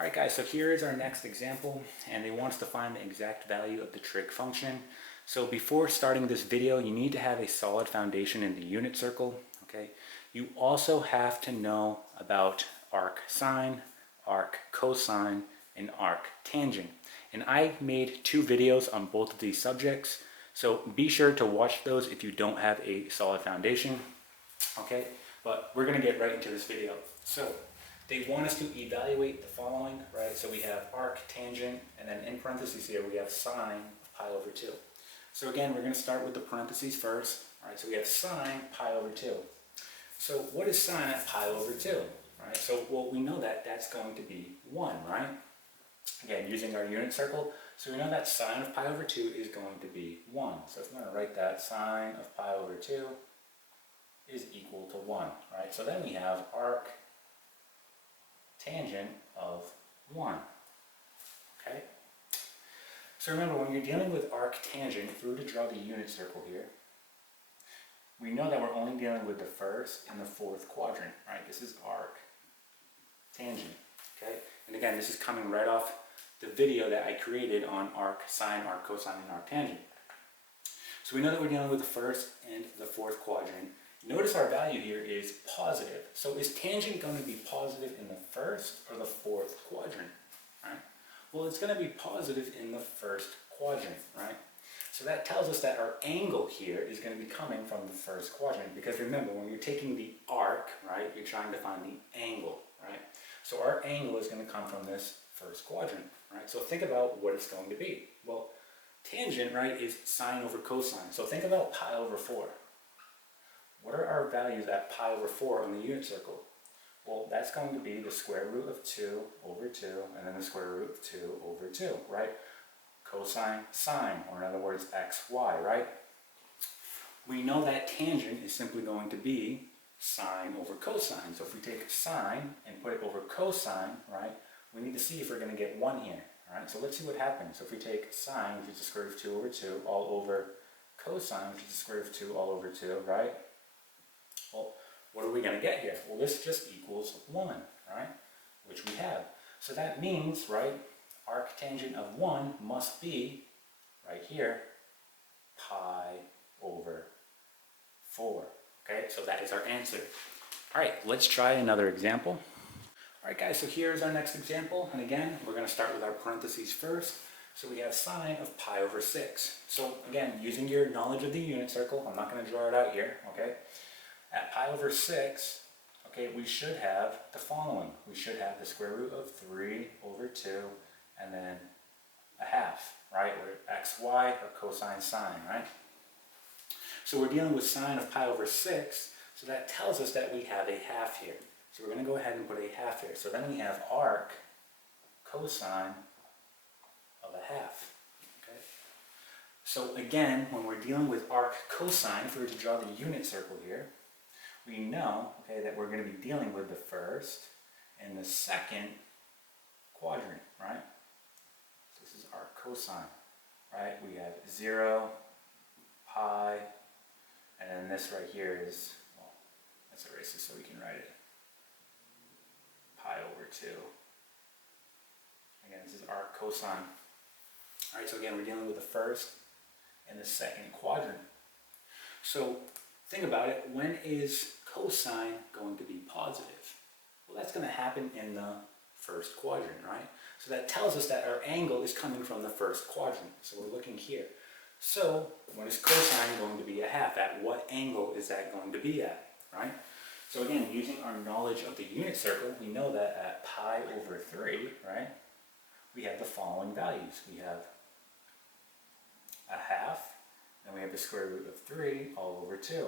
Alright guys, so here is our next example, and they want us to find the exact value of the trig function. So before starting this video, you need to have a solid foundation in the unit circle, okay? You also have to know about arc sine, arc cosine, and arc tangent. And I made 2 videos on both of these subjects, so be sure to watch those if you don't have a solid foundation, okay? But we're going to get right into this video. So they want us to evaluate the following, right? So we have arc, tangent, and then in parentheses here we have sine of pi over 2. So again, we're going to start with the parentheses first. All right, so we have sine pi over 2. So what is sine at pi over 2? Right? So, well, we know that that's going to be 1, right? Again, using our unit circle. So we know that sine of pi over 2 is going to be 1. So if I'm going to write that, sine of pi over 2 is equal to 1, right? So then we have arc tangent of 1, okay? So remember, when you're dealing with arc tangent, if we were to draw the unit circle here, we know that we're only dealing with the first and the fourth quadrant, right? This is arc tangent, okay? And again, this is coming right off the video that I created on arc sine, arc cosine, and arc tangent. So we know that we're dealing with the first and the fourth quadrant. Notice our value here is positive. So is tangent going to be positive in the first or the fourth quadrant, right? Well, it's going to be positive in the first quadrant, right? So that tells us that our angle here is going to be coming from the first quadrant, because remember, when you're taking the arc, right, you're trying to find the angle, right? So our angle is going to come from this first quadrant, right? So think about what it's going to be. Well, tangent, right, is sine over cosine. So think about pi over 4. What are our values at pi over 4 on the unit circle? Well, that's going to be the square root of 2 over 2, and then the square root of 2 over 2, right? Cosine, sine, or in other words, xy, right? We know that tangent is simply going to be sine over cosine. So if we take sine and put it over cosine, right, we need to see if we're going to get 1 here, right? So let's see what happens. So if we take sine, which is the square root of 2 over 2, all over cosine, which is the square root of 2 all over 2, right? Well, what are we going to get here? Well, this just equals 1, right? Which we have. So that means, right, arc tangent of 1 must be, right here, pi over 4. Okay, so that is our answer. All right, let's try another example. All right, guys, so here's our next example. And again, we're going to start with our parentheses first. So we have sine of pi over 6. So again, using your knowledge of the unit circle, I'm not going to draw it out here, okay? At pi over 6, okay, we should have the following. We should have the square root of 3 over 2, and then a half, right? Or xy, or cosine sine, right? So we're dealing with sine of pi over 6, so that tells us that we have a half here. So we're going to go ahead and put a half here. So then we have arc cosine of a half. Okay. So again, when we're dealing with arc cosine, if we were to draw the unit circle here, we know, okay, that we're going to be dealing with the first and the second quadrant, right? So this is arc cosine, right? We have 0, pi, and then this right here is, well, let's erase this so we can write it. Pi over 2. Again, this is arc cosine. All right, so again, we're dealing with the first and the second quadrant. So think about it, when is cosine going to be positive? Well, that's going to happen in the first quadrant, right? So that tells us that our angle is coming from the first quadrant. So we're looking here. So when is cosine going to be a half? At what angle is that going to be at, right? So again, using our knowledge of the unit circle, we know that at pi over 3, right, we have the following values. We have a half, and we have the square root of 3 all over 2.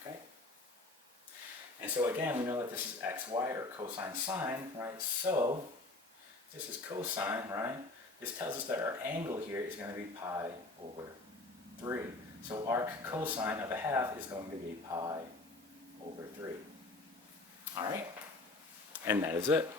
Okay? And so again, we know that this is xy, or cosine sine, right? So this is cosine, right? This tells us that our angle here is going to be pi over 3. So arc cosine of a half is going to be pi over 3. All right? And that is it.